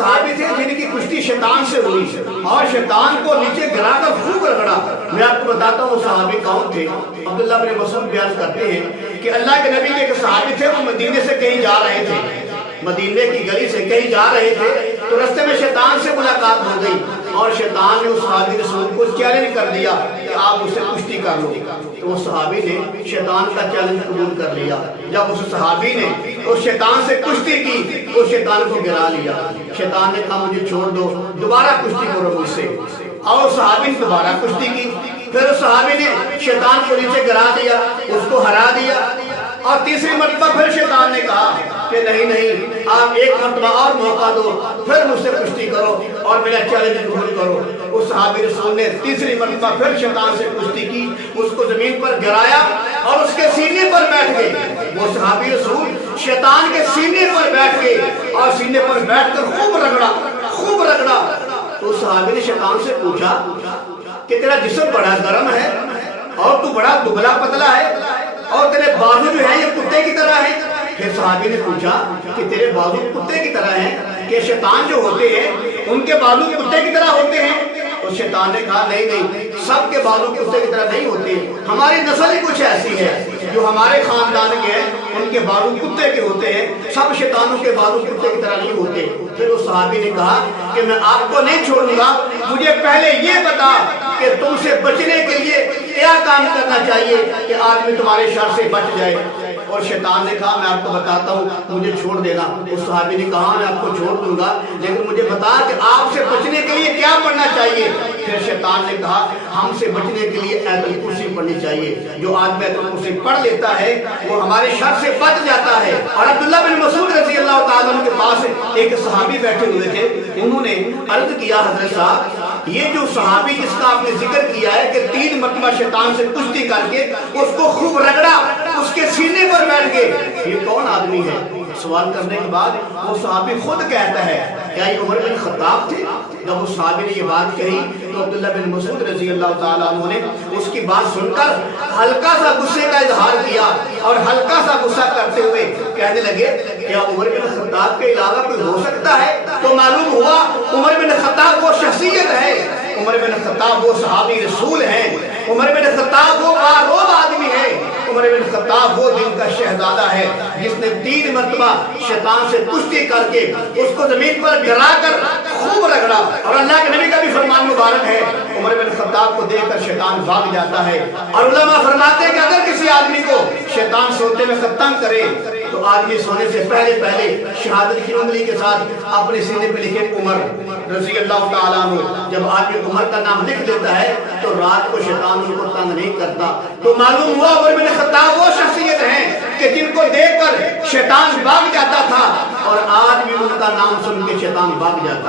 صحابی تھے جن کی کشتی شیطان سے ہوئی اور شیطان کو نیچے گرا کر خوب رگڑا. میں آپ کو بتاتا ہوں وہ صحابی کون تھے. عبداللہ بن مسعود بیان کرتے ہیں کہ اللہ کے نبی کے ایک صحابی تھے، وہ مدینے سے کہیں جا رہے تھے، مدینے کی گلی سے کہیں جا رہے تھے، تو رستے میں شیطان سے ملاقات ہو گئی اور شیطان نے اس صحابی رسول کو چیلنج کر دیا کہ آپ اس سے کشتی کر لو. تو وہ صحابی نے شیطان کا چیلنج قبول کر لیا. جب اس صحابی نے اس شیطان سے کشتی کی تو شیطان کو گرا لیا. شیطان نے کہا مجھے چھوڑ دو، دوبارہ کشتی کرو مجھ سے. اور صحابی نے دوبارہ کشتی کی. پھر اس صحابی نے شیطان کو نیچے گرا دیا، اس کو ہرا دیا. اور تیسری مرتبہ پھر شیطان نے کہا کہ نہیں آپ ایک مرتبہ اور موقع دو، پھر مجھ سے کشتی کرو اور میرا چیلنج قبول کرو. اس صحابی رسول نے تیسری مرتبہ پھر شیطان سے کشتی کی، اس کو زمین پر گرایا اور اس کے سینے پر بیٹھ گئے. وہ صحابی رسول شیطان کے سینے پر بیٹھ گئے اور سینے پر بیٹھ کر خوب رگڑا خوب رگڑا. تو صحابی نے شیطان سے پوچھا کہ تیرا جسم بڑا گرم ہے اور تو بڑا دبلا پتلا ہے اور تیرے بازو جو ہیں یہ کتے کی طرح ہیں. پھر صحابی نے پوچھا کہ تیرے بازو کتے کی طرح ہیں، کہ شیطان جو ہوتے ہیں ان کے بازو کتے کی طرح ہوتے ہیں؟ تو شیطان نے کہا نہیں، سب کے بازو کتے کی طرح نہیں ہوتے، ہماری نسل ہی کچھ ایسی ہے، جو ہمارے خاندان کے ہیں ان کے بازو کتے کے ہوتے ہیں، سب شیطانوں کے بازو کتے کی طرح نہیں ہوتے. پھر اس صحابی نے کہا کہ میں آپ کو نہیں چھوڑوں گا، مجھے پہلے یہ بتا کہ تم سے بچنے کے لیے کیا کام کرنا چاہیے کہ آدمی تمہارے شر سے بچ جائے. اور شیطان نے کہا میں آپ کو بتاتا ہوں، مجھے چھوڑ دینا. اس صحابی نے کہا میں آپ کو چھوڑ دوں گا، لیکن مجھے بتا کہ آپ سے بچنے کے لیے کیا پڑھنا چاہیے. پھر شیطان نے کہا ہم سے بچنے کے لیے آیت الکرسی پڑھنی چاہیے. جو آدمی آیت الکرسی پڑھ لیتا ہے وہ ہمارے شر سے بچ جاتا ہے. اور عبداللہ بن مسعود رضی اللہ تعالیٰ عنہ کے پاس ایک صحابی بیٹھے ہوئے تھے. انہوں نے عرض کیا حضرت صاحب یہ جو صحابی جس کا آپ نے ذکر کیا ہے کہ 3 مرتبہ شیطان سے کشتی کر کے اس کو خوب رگڑا، اس کے سینے پر بیٹھ گئے، یہ کون آدمی ہے؟ سوال کرنے کے بعد وہ صحابی خود کہتا ہے کیا یہ عمر بن خطاب تھے؟ جب اس صحابی نے یہ بات کہی تو عبداللہ بن مسعود رضی اللہ تعالیٰ عنہ نے اس کی بات سن کر ہلکا سا غصے کا اظہار کیا اور ہلکا سا غصہ کرتے ہوئے کہنے لگے کیا عمر بن خطاب کے علاوہ کوئی ہو سکتا ہے؟ تو معلوم ہوا عمر بن خطاب وہ شخصیت ہے، عمر بن خطاب وہ صحابی رسول ہیں، عمر بن خطاب وہ آروب آدمی ہے، عمر بن خطاب وہ دن کا شہزادہ ہے جس نے 3 مرتبہ شیطان سے کشتی کر کے اس کو زمین پر گرا کر خوب رگڑا. اور اللہ کے نبی کا بھی فرمان مبارک ہے عمر بن خطاب کو دیکھ کر شیطان بھاگ جاتا ہے. اور علماء فرماتے ہیں کہ اگر کسی آدمی کو شیطان سوتے میں ختم کرے تو آدمی سونے سے پہلے شہادت کی انگلی کے ساتھ اپنے سینے پہ لکھے عمر رضی اللہ تعالیٰ عنہ. جب آدمی عمر کا نام لکھ لیتا ہے تو رات کو شیطان ان کو تنگ نہیں کرتا. تو معلوم ہوا عمر بن خطاب وہ شخصیت ہیں کہ جن کو دیکھ کر شیطان بھاگ جاتا تھا اور آج بھی ان کا نام سن کے شیطان بھاگ جاتا.